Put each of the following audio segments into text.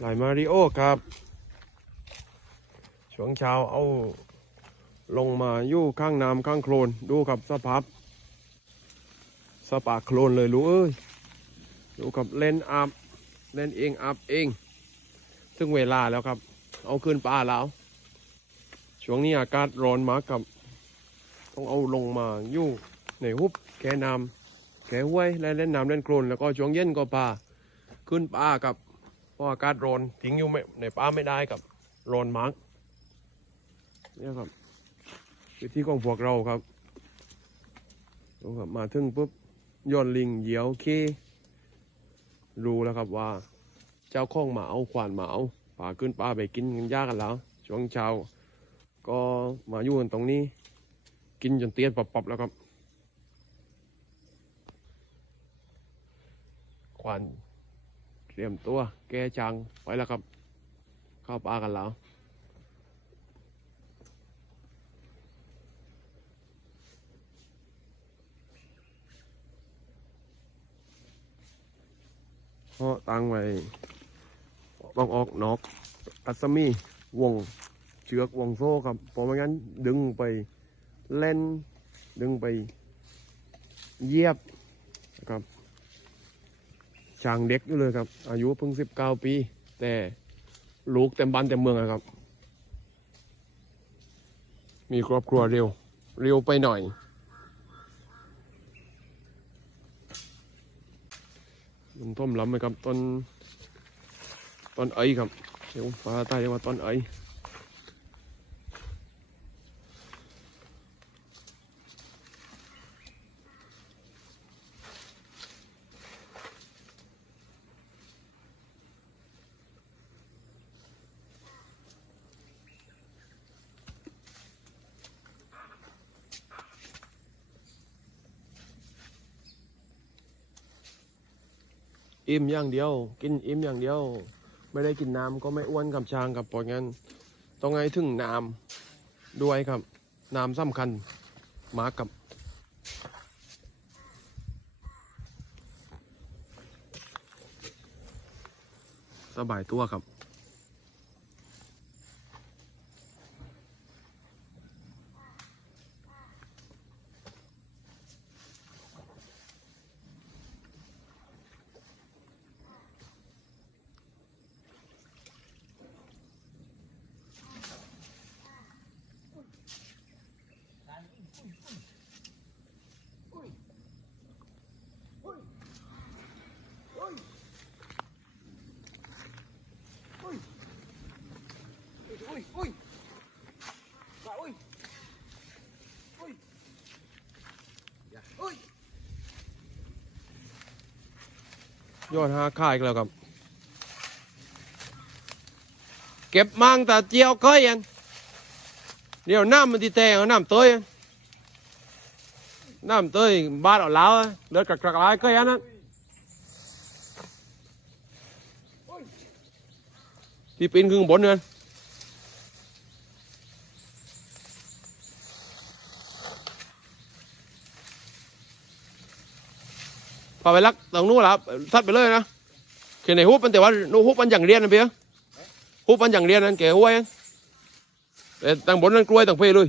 หลายมาริโอครับช่วงเช้าเอาลงมาอยู่ข้างน้ำข้างโคลนดูครับสภาพสปาโคลนเลยรู้เอ้ยดูกับเล่นอาบเล่นเองอาบเอง ซึ่งเวลาแล้วครับ เอาขึ้นปลาแล้ว ช่วงนี้อากาศร้อนมากครับ ต้องเอาลงมาอยู่ในหุบแค่น้ำแค่ห้วยและเล่นน้ำเล่นโคลนแล้วก็ช่วงเย็นก็ปลาขึ้นปลากับ เพราะอากาศร้อนทิ้งอยู่ไม่ในปลาไม่ได้ครับร้อนมากนี่ครับวิธีของพวกเราครับดูครับมาถึงปุ๊บย้อนลิงเหยียวเครู้แล้วครับว่า เจ้าข้องหมาเอาขวานหมาเอาป่าขึ้นป่าไปกินกันยากกันแล้ว ช่วงเช้า ก็มาอยู่กันตรงนี้ กินจนเตี้ยนปับๆแล้วครับ ขวาน เตรียมตัวแกจางไว้แล้วครับ เข้าป่ากันแล้วเพราะตั้งไว้ต้องออกนอกอัสมีวงเชือกวงโซ่ครับเพราะไม่งั้นดึงไปเล่นดึงไปเยียบนะครับ ช่างเด็กอยู่เลยครับ อายุเพิ่งสิบเก้าปี แต่ลูกเต็มบ้านเต็มเมืองอะครับ มีครอบครัวเร็ว เร็วไปหน่อย มันท่มล้ำไหมครับต้นต้นไอ้ครับเดี๋ยวฟ้าใต้เรียกว่าต้นไอ้ อิ่มอย่างเดียว กินอิ่มอย่างเดียว ไม่ได้กินน้ำก็ไม่อ้วนกับช้างครับเพราะงั้นต้องให้ถึงน้ำด้วยครับ น้ำสำคัญมากกับสบายตัวครับ อุ้ยอุ้ยปลาอุ้ยอุ้ยอย่าอุ้ยยอดห้าค่ายแล้วครับ เก็บมังแต่เจียวเคยยันเดี๋ยวน้ำมันที่แตงเอาน้ำเตยอะน้ำเตยบ้านเอาแล้วอะเลือดกระกระไรเคยยันนั้นที่ปีนขึ้นบนเนี่ย พอไปลักตรงนู้นแล้วทัดไปเลยนะเขียนในหุบมันแต่ว่านูหุบมันอย่างเรียนนะเพียหุบมันอย่างเรียนนั่นแกห้วยแต่ตั้งบนนั้นกล้วยตั้งเพเลย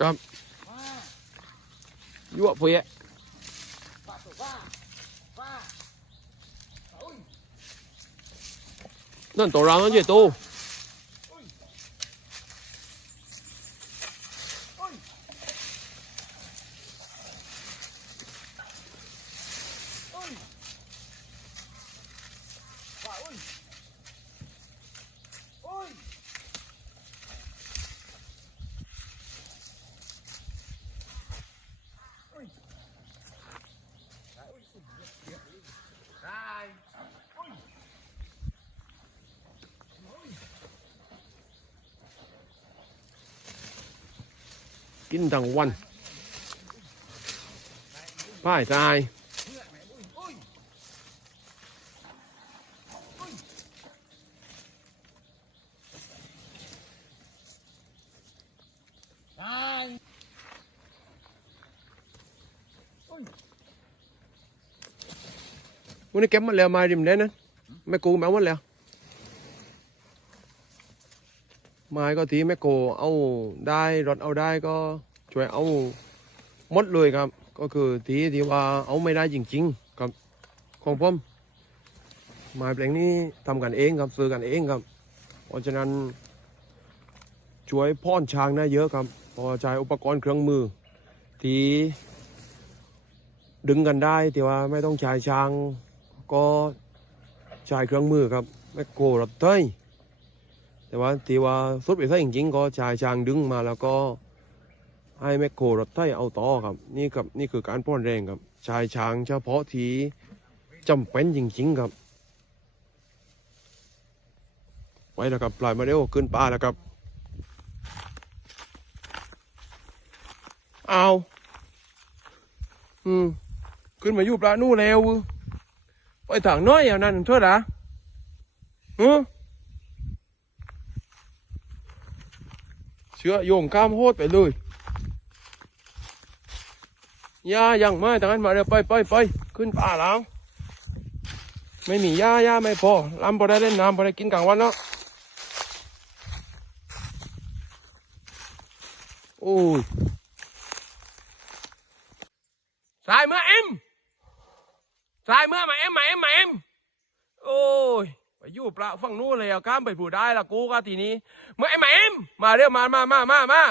ครับยั่วเพลาตัวปลาปลาอุ้ยนั่นตัวเรานั่นเจ้ตูอุ้ยอุ้ยปลาอุ้ยอุ้ยอุ้ยปลาอุ้ยได้อุ้ย กินทั้งวันพ่ายตายได้อุ้ยวันนี้เก็บหมาแล้วไมาดิมนได้นะแม่กูแมวหมดแล้ว ไม้ก็ทีแม่โกเอาได้รถเอาได้ก็ช่วยเอาหมดเลยครับ ก็คือทีที่ว่าเอาไม่ได้จริงๆครับของผมไม้แปลงนี้ทำกันเองครับซื้อกันเองครับ เพราะฉะนั้นช่วยพ่อนช้างได้เยอะครับ พอใช้อุปกรณ์เครื่องมือ ที่ดึงกันได้ที่ว่าไม่ต้องใช้ช้างก็ใช้เครื่องมือครับแมคโครรถเต้ย แต่ว่าที่ว่าสุดไปซะจริงๆก็ใช้ช้างดึงมาแล้วก็ให้แมคโครรถเต้ยเอาต่อครับ นี่ครับนี่คือการป้อนแรงครับใช้ช้างเฉพาะที่จำเป็นจริงๆครับไว้แล้วครับปล่อยมาเร็วขึ้นป่าแล้วครับเอาอืมขึ้นมาอยู่ปลานู่นแล้วเว้ยไปทางน้อยอย่างนั้นเท่าไหร่ฮะ เชื่อโยงข้ามโหดไปเลยยายังไม่ทางนั้นมาเดี๋ยวไปไปไปขึ้นป่าแล้ว ไม่มียายาไม่พอลำพอได้เล่นน้ำพอได้กินกลางวันเนาะโอ้ย สายเมื่อเอ็มสายเมื่อมาเอ็มมาเอ็มมาเอ็มโอ้ยไปอยู่ปลา ฝั่งนู้นเลยเอาข้ามไปผูได้ละกูก็ทีนี้เมื่อเอ็มมาเอ็มมาเรียกมามามามามา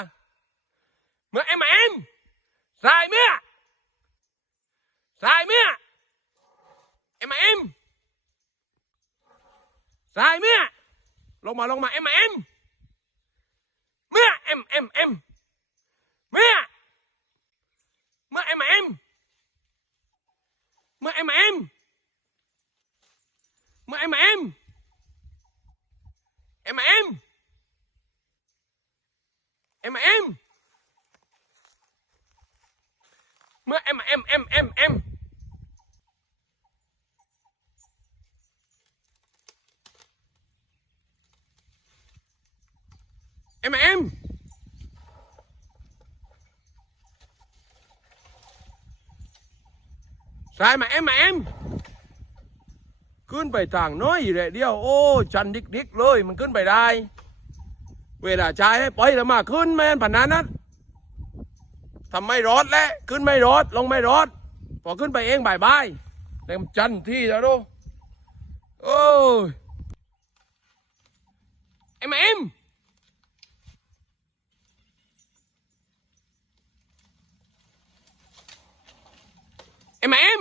เมื่อเอ็มมาเอ็มสายเมียสายเมื่อเอ็มมาเอ็มสายเมียลงมาลงมาเอ็มมาเอ็มเมื่อเอ็มเอ็มเอ็มเมื่อ เมื่อเอ็มเอ็มเมื่อเอ็มเอ็มเมื่อเอ็มเอ็มเอ็มเอ็มเอ็มเอ็มเมื่อเอ็มเอ็มเอ็มเอ็มเอ็ม เอ็มเอ็มสายมาเอ็มมาเอ็มขึ้นไปทางน้อยเลยเดียวโอ้ชันดิกดิกๆเลยมันขึ้นไปได้ เวลาใช้ให้ปล่อยแล้วมาขึ้นไม่นผ่านนั้นนะทำไม่รอดแล้วขึ้นไม่รอดลงไม่รอดพอขึ้นไปเองบายบายเต็มจันที่แล้วดูโอ้ยเอ็มเอ็มเอ็มเอ็ม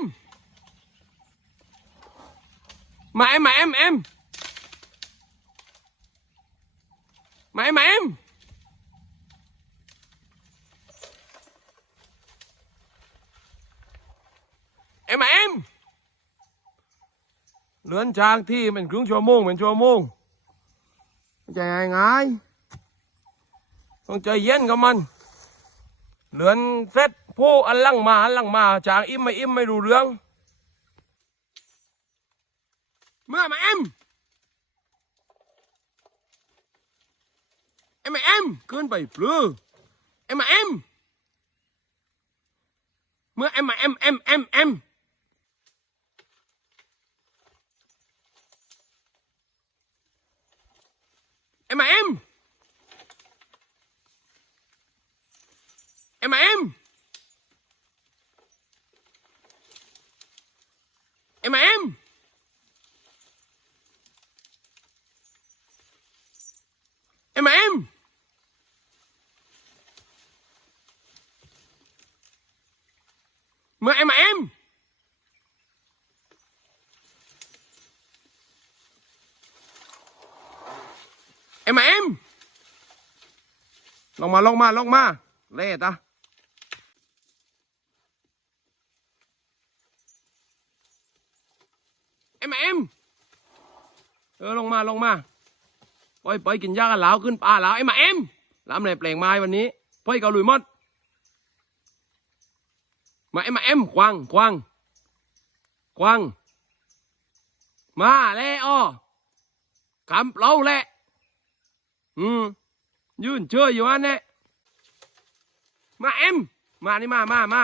มาเอ็มมาเอ็มเอ็มมาเอ็มมาเอ็มเอ็มมาเอ็มเลือนช้างที่เป็นครึ่งชั่วโมงเป็นชั่วโมงไม่ใช่ง่ายๆต้องใจเย็นกับมันเหลือนเซ็ตผู้อันลังมาอันลังมาจางอิ่มไม่อิ่มไม่รู้เรื่อง เมื่อมาเอ็มเอ็มเอ็มขึ้นไปปลือเอ็มเอ็มเ มื่อเอ็มเอ็มเอ็มเอ็มเอ็มเอ็มเอ็ม เอ็มเอ็มเอ็มเอ็มเอ็มเอ็มเมื่อเอ็มเอ็มเอ็มเอ็มลงมาลงมาลงมา เล่ตาเอ็มเอ็มเออลงมาลงมา ปล่อยปล่อยกินยากันแล้วขึ้นป่าแล้วเอ็มาเอ็มลำเลยเปลงไม้วันนี้ปล่อยเกาหลุยมดมาเอ็มมาเอ็มควางควางควางมาแล้อ้อคำเปล่าแหละอืมยืนเชื่ออยู่อันเนี้ยมาเอ็มมานี่มามามา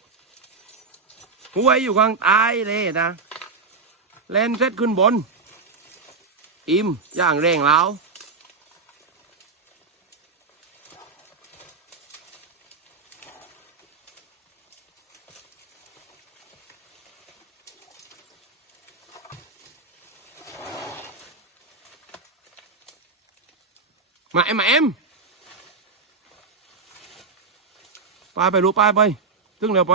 เอ็มมาเอ็มเอ็มมาเอ็มมือเอ็มมือเอ็มมือเอ็มปลายลงมาปลายลงมาเร็วยอยู่ข้างใต้เลยนะเล่นเสร็จขึ้นบน อิ่มย่างแรงแล้วมาเอ็มมาเอ็มไปไปลูกไปไปตึงเร็วไป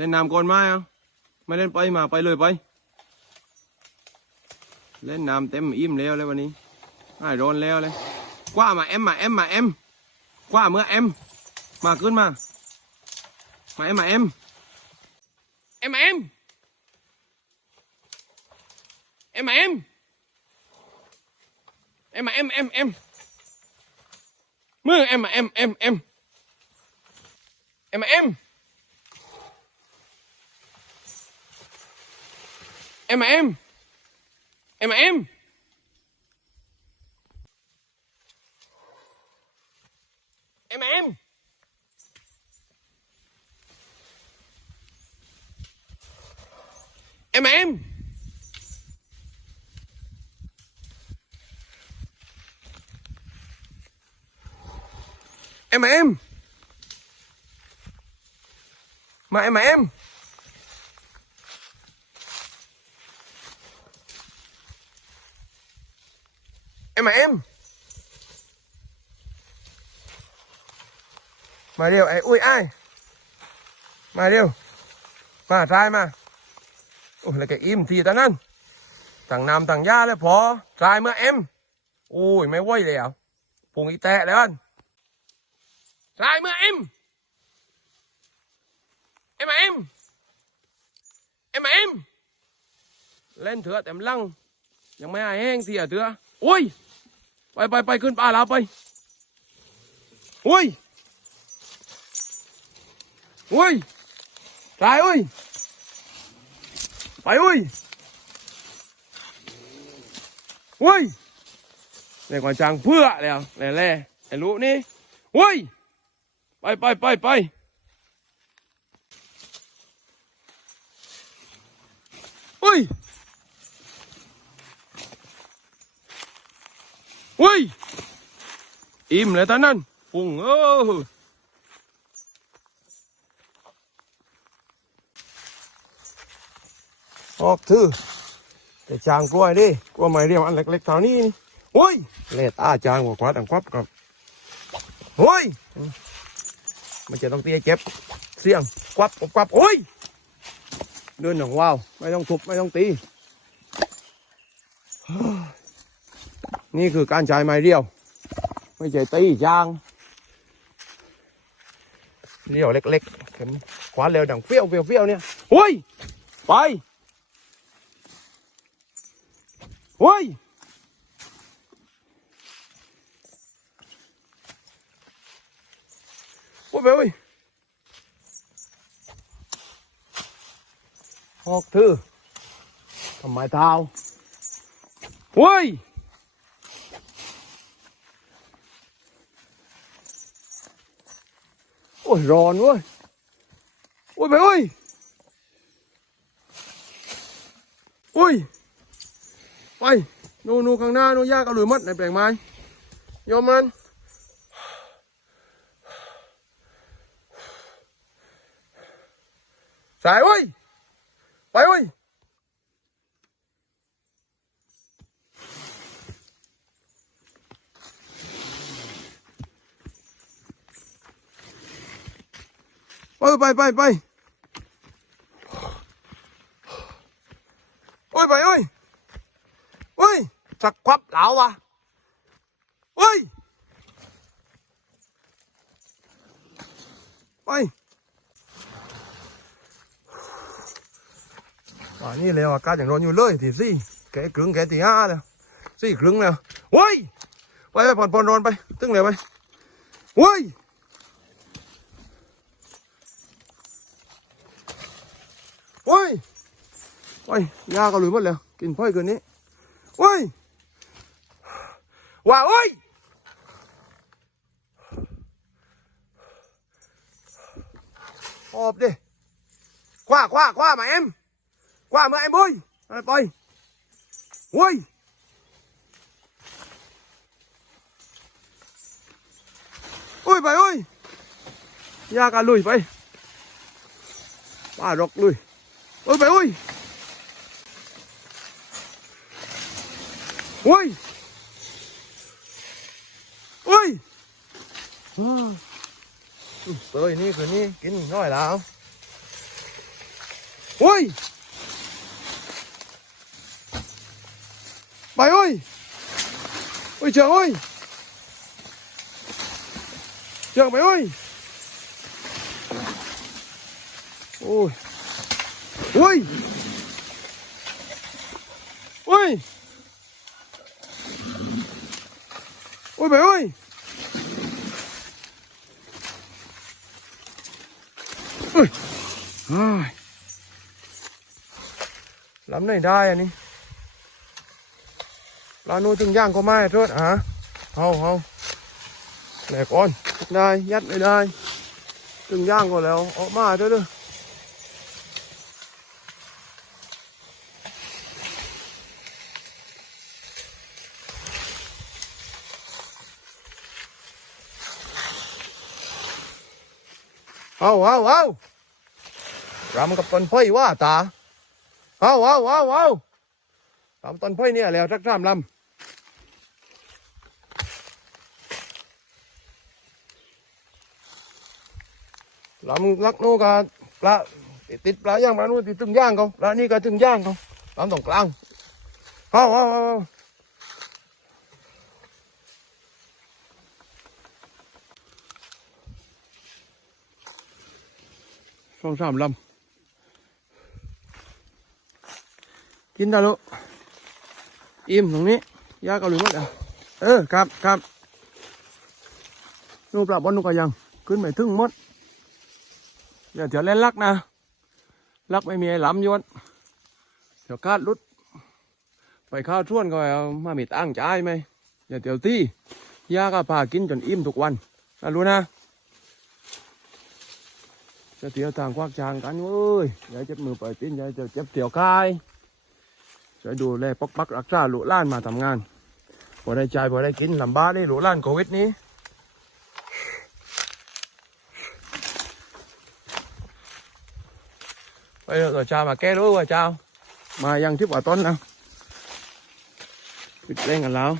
เล่นน้ำก่อนไหมอะไม่เล่นไปมาไปเลยไป เล่นน้ำเต็มอิ่มแล้วเลยวันนี้ไอ้โดนแล้วเลยกว่ามาเอ็มมาเอ็มมาเอ็มกว่าเมื่อเอ็มมาขึ้นมามาเอ็มมาเอ็มเอ็มมาเอ็มเอ็มมาเอ็มเอ็มมาเอ็มเอ็มเอ็มมือเอ็มมาเอ็มเอ็มเอ็มเอ็มมาเอ็ม Em em. Em em. Em em. Em em Em. Em Em em. Mà em mà em. Em mà em mà điều ấy ui ai mà điều mà trai mà ôi là cái im thì ta นั่น thằng nam thằng gia เลยพอ trai mà em ui mày quay liền phùng y tệ đấy anh trai mà em em mà em em mà em lên thưa tèm lăng ยังไม่หายแห้งเสียเถื่อโอ้ย ไปไปไปขึ้นป่าแล้วไปโอ้ยโอ้ยตายโอ้ยไปโอ้ยโอ้ยเรียกว่าจางเพื่อแล้วแหล่แหล่ไอ้ลูกนี่โอ้ยไปไปไปไปอุ้ย อุ้ย อิ่มเลยตอนนั้นปุ่งเออออกถือแต่จางกล้วยดิกล้วยไม้เรียวอันเล็กๆเท่านี้นี่โอ้ยเล็ดอาจางกว่ากว่าดังควับครับโอ้ย มันจะต้องตีให้เจ็บเสียงควับควับโอ้ยเดินหนังว้าว ไม่ต้องทุบไม่ต้องตี นี่คือการใช้ไม้เรียว ไม่ใช่ตียาง เรียวเล็กๆเข็มขวานเร็วดังเฟี้ยวเฟี้ยวเฟี้ยวเนี่ยโอ้ย ไปโอ้ยโอ้ยไปโอ้ยออกถือทำไมเท้าเฮ้ย อ้ยร้อนเว้ยโอ้ยไปโอ้ยโอ้ยไปนูนูข้างหน้านูยากเอาหรือมัดในแปลงไม้ยอมมันสายเว้ย ออไปไปไปโอ้ยไปโอ้ยโอ้ยสักควับเหลาวะโอ้ยไปป่านนี้เลยอากาศอย่างร้อนอยู่เลยทีสี่แกะครึ่งแกะตีห้าแล้วสี่ครึ่งแล้วโอ้ยไปไปผ่อนผ่อนร้อนไปตึ้งเลยไปโอ้ย โอ้ย โอ้ยยาก็หลุยหมดแล้วกินพ่อยเกินนี้โอ้ยว่าโอ้ยออบดิคว้าคว้าคว้ามาเอ็มคว้ามาเอ็มบุ้ยไปไปโอ้ยโอ้ยไปโอ้ยยากันลุยไปป้ารกลุยเอ้ยไปโอ้ย โอ้ยอ้าวเตยนี่คืนนี้กินน้อยแล้วโอ้ยไปโอ้ยโอ้ยเจ้าโอ้ยเจ้าไปโอ้ยโอ้ยโอ้ยโอ้ยโอ้ยไปโอ้ยเอ้ยอ้ยลำไหนได้อันนี้ลานูจึงย่างก็ไม่เถิดฮะเอาเอาแหลกอ่อนได้ยัดไม่ได้จึงย่างก็แล้วออกมาเถอะเด้อ เอาเอาเอารำกับต้นไผ่ว่าตา เอาเอาเอาเอารำต้นไผ่เนี่ยแล้วสักสามลำลำลักโนกาปลาติดปลาย่างปลาโนติดตึงย่างเขาปลานี่ก็ตึงย่างเขาลำตรงกลาง เอาเอาเอา องสามลำกินได้ลูกอิ่มตรงนี้ยาเกาหลีหมดอะเออครับครับนูปลาบอลนูกกะยัง ขึ้นไม่ถึงหมดอย่าเดี๋ยวเล่นลักนะลักไม่มีไอ้หลำยวนเดี๋ยวคาดรุด ไปข้าวช่วนก็เอามามีตั้งใจายไหมอย่าเดี๋ยวที่ยาก็พากินจนอิ่มทุกวันนะรู้นะ จะเตี๋ยวต่างควักจางกันเว้ยยายเจ็บมือปล่อยตีนยายจะเจ็บเตี๋ยวกายจะดูแลปกปักรักษาหลูกล้านมาทำงานพอได้ใจพอได้กินลำบากได้หลูกล้านโควิดนี้ไปเถอะเจ้ามาแก้รู้ว่าเจ้ามายังทิพย์ว่าต้นนะปิดเล่นกันแล้ว